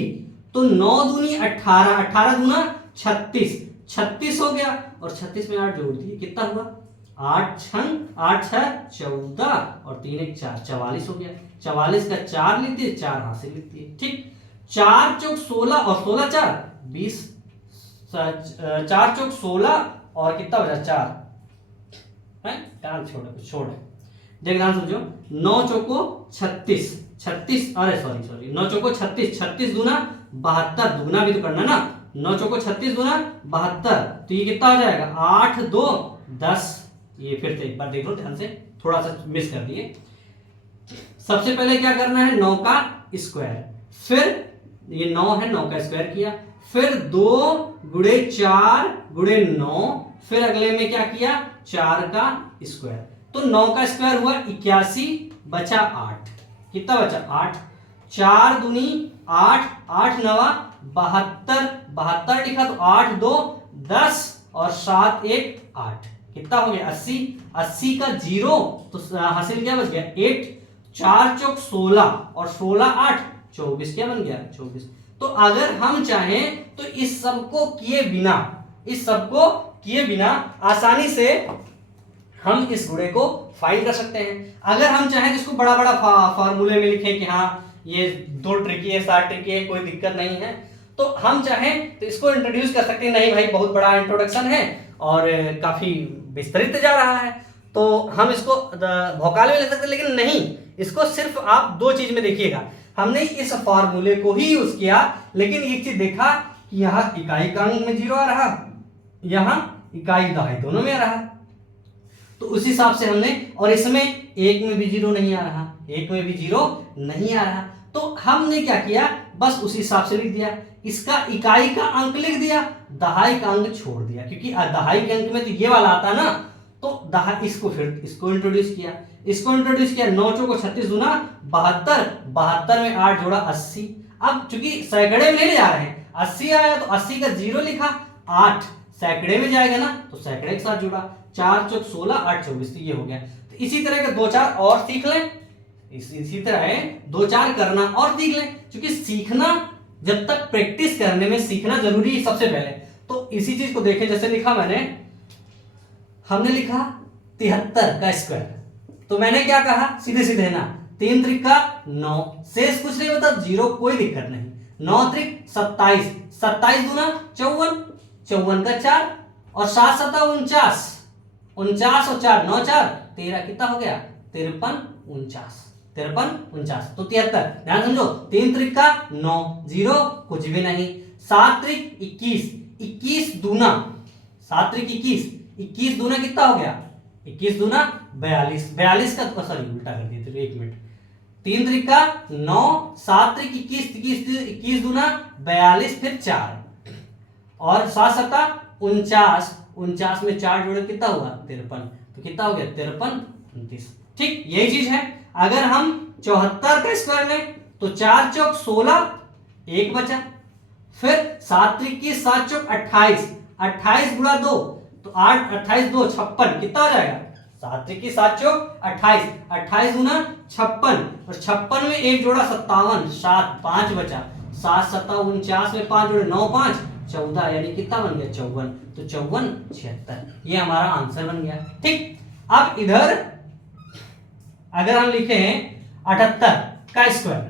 तो 9 दूनी 18, 18 दूना 36, 36 हो गया, और 36 में 8 जोड़ दिए, कितना हुआ? 8 6 14 और 3 1 4, 44 हो गया। 44 का 4 लिख दिए, 4 हासिल लिख दिए। ठीक, 4 चौक 16 और 16 4 20, 4 चौक 16 और कितना बचा? 4 है, 4 छोड़े, कुछ छोड़े। देख ध्यान समझो, 9 चौको 36, 36, अरे सॉरी 9 चौको 36, 36 दूना 72, दूना भी तो करना ना। 9 चौको 36 दूना 72, तो ये कितना हो जाएगा? 8 2 10। ये फिर से एक बार देख लो ध्यान से, थोड़ा सा मिस कर दिए। सबसे पहले क्या करना है? 9 का स्क्वायर, फिर ये 9 है, 9 का स्क्वायर किया, फिर 2 गुणे 4 गुणे 9, फिर अगले में क्या किया? 4 का स्क्वायर। तो 9 का स्क्वायर हुआ 81, बचा 8, कितना बचा? 8, 4 दूनी 8, 8 9 72, 72 लिखा, तो 8 2 10 और 7 1 8, कितना हो गया? 80, 80 का 0, तो हासिल क्या बच गया? 8, 4 चौक 16 और 16 8 24, क्या बन गया? 24। तो अगर हम चाहें तो इस सबको किए बिना, इस सबको किए बिना आसानी से हम इस गुणे को फाइंड कर सकते हैं। अगर हम चाहें तो इसको बड़ा बड़ा फार्मूले में लिखें कि हाँ ये 2 ट्रिकी है, 7 ट्रिकी है, कोई दिक्कत नहीं है, तो हम चाहें तो इसको इंट्रोड्यूस कर सकते हैं। नहीं भाई, बहुत बड़ा इंट्रोडक्शन है और काफी विस्तृत जा रहा है, तो हम इसको भौकाल में ले सकते हैं, लेकिन नहीं, इसको सिर्फ आप 2 चीज में देखिएगा। हमने इस फॉर्मूले को ही यूज किया, लेकिन एक चीज देखा कि यहाँ इकाई का अंक में 0 आ रहा, यहाँ इकाई दहाई दोनों में आ रहा, तो उस हिसाब से हमने, और इसमें एक में भी 0 नहीं आ रहा, एक में भी 0 नहीं आ रहा, तो हमने क्या किया? बस उसी हिसाब से लिख दिया। इसका इकाई का अंक लिख दिया, दहाई का अंक छोड़ दिया, क्योंकि दहाई के अंक में तो ये वाला आता ना, तो दहाई, इसको फिर इसको इंट्रोड्यूस किया, इसको इंट्रोड्यूस किया। 9 चौको 36 दूना 72, 72 में 8 जोड़ा 80। अब चूंकि सैकड़े में ले जा रहे हैं, 80 आया तो 80 का 0 लिखा, 8 सैकड़े में जाएगा ना, तो सैकड़े के साथ जुड़ा, 4 चौक 16 8 24, तो ये हो गया। तो इसी तरह के 2-4 और सीख लें, इसी तरह 2-4 करना और सीख लें, क्योंकि सीखना, जब तक प्रैक्टिस करने में सीखना जरूरी है सबसे पहले। तो इसी चीज को देखें, जैसे लिखा हमने लिखा 73 का स्क्वायर, तो मैंने क्या कहा? सीधे सीधे ना, 3 त्रिका 9, शेष कुछ नहीं बता, 0, कोई दिक्कत नहीं। 9 त्रिक 27, 27 दूना 54, 54 का 4 और 7 7 49, 49 और 4 9 4 13, कितना हो गया? 53 49, 53 49, तो 73। ध्यान समझो, 3 त्रिक का 9, 0 कुछ भी नहीं, 7 त्रिक 21, 21 दूना 7 त्रिक 21, 21 दूना कितना हो गया? 21 दूना 42, 42 का, सॉरी उल्टा कर दिए थे, 1 मिनट। 3 त्रिका 9, 7 त्रिक 21, 21 दूना 42, फिर 4 और 7 7 49, 49 में 4 जोड़े कितना हुआ? 53, तो कितना हो गया? 53 29। ठीक, यही चीज है। अगर हम 74 का स्क्वायर लें तो 4 चौक 16, 1 बचा, फिर 7 त्रिक 7 चौक 28, 28 गुणा 2, तो 8 28 2 56, कितना हो जाएगा? 7 त्रिक 7 चौक 28, 28 गुना 56, और 56 में 1 जोड़ा 57, 7 5 बचा, 7 7 49 में 5 जोड़े 9 5 14, यानी कितना बन गया? 54, तो 54 76, ये हमारा आंसर बन गया। ठीक, अब इधर अगर हम लिखे 78 का स्क्वायर,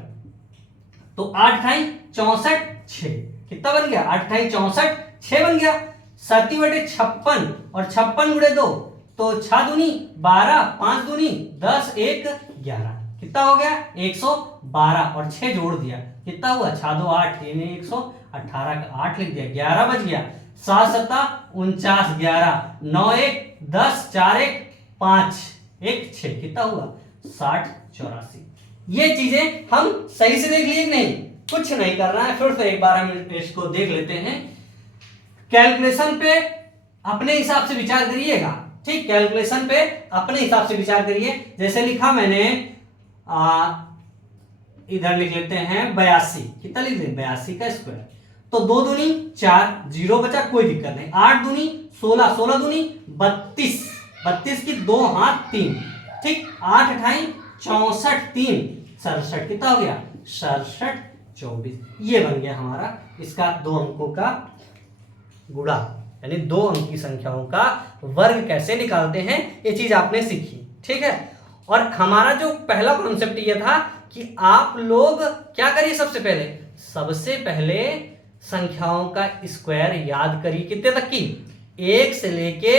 तो 8 × 64 6, कितना बन गया? 8 × 64 6 बन गया। 7/56 और 56 गुणे 2, तो 6 दूनी 12, 5 दूनी 10, 1 11, कितना हो गया? 112, और 6 जोड़ दिया, कितना हुआ? 6 2 8, यानी 118 का 8 लिख दिया, 11 बच गया। 7 7 49, 11 9 1 10, 4 1 5 1 6, कितना हुआ? 60 84। ये चीजें हम सही से देख लिए कि नहीं? कुछ नहीं करना है, फिर से एक बार हम इसको देख लेते हैं। कैलकुलेशन पे अपने हिसाब से विचार करिएगा, ठीक, कैलकुलेशन पे अपने हिसाब से विचार करिए। जैसे लिखा मैंने इधर लिख लेते हैं 82, कितना लिख दें 82 का स्क्वायर, तो 2 दूनी 4, 0 बचा, कोई दिक्कत नहीं। 8 दूनी 16, 16 दूनी 32, 32 की 2 हाथ 3, ठीक, 8 अठाई 64, 3 67, कितना हो गया 67, 24। ये बन गया हमारा इसका 2 अंकों का गुणा, यानी 2 अंकी संख्याओं का वर्ग कैसे निकालते हैं, ये चीज आपने सीखी, ठीक है। और हमारा जो पहला कॉन्सेप्ट ये था कि आप लोग क्या करिए, सबसे पहले संख्याओं का स्क्वायर याद करिए, कितने तक की, 1 से लेके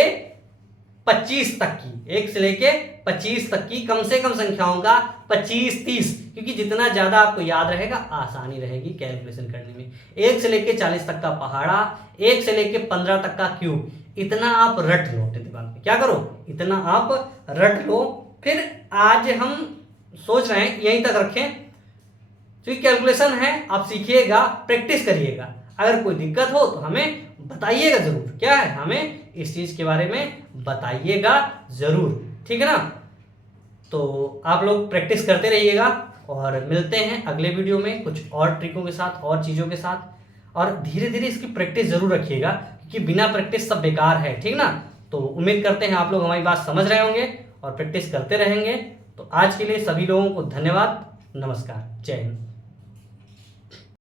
25 तक की, 1 से लेके 25 तक की कम से कम संख्याओं का 25, 30, क्योंकि जितना ज्यादा आपको याद रहेगा आसानी रहेगी कैलकुलेशन करने में। 1 से लेके 40 तक का पहाड़ा, 1 से लेके 15 तक का क्यूब, इतना आप रट लो अपने दिमाग में, क्या करो, इतना आप रट लो। फिर आज हम सोच रहे हैं यहीं तक रखें, क्योंकि कैलकुलेशन है, आप सीखिएगा, प्रैक्टिस करिएगा। अगर कोई दिक्कत हो तो हमें बताइएगा जरूर, क्या है, हमें इस चीज के बारे में बताइएगा जरूर, ठीक है ना। तो आप लोग प्रैक्टिस करते रहिएगा और मिलते हैं अगले वीडियो में कुछ और ट्रिकों के साथ और चीज़ों के साथ। और धीरे धीरे इसकी प्रैक्टिस जरूर रखिएगा, क्योंकि बिना प्रैक्टिस सब बेकार है, ठीक ना। तो उम्मीद करते हैं आप लोग हमारी बात समझ रहे होंगे और प्रैक्टिस करते रहेंगे। तो आज के लिए सभी लोगों को धन्यवाद, नमस्कार, जय हिंद।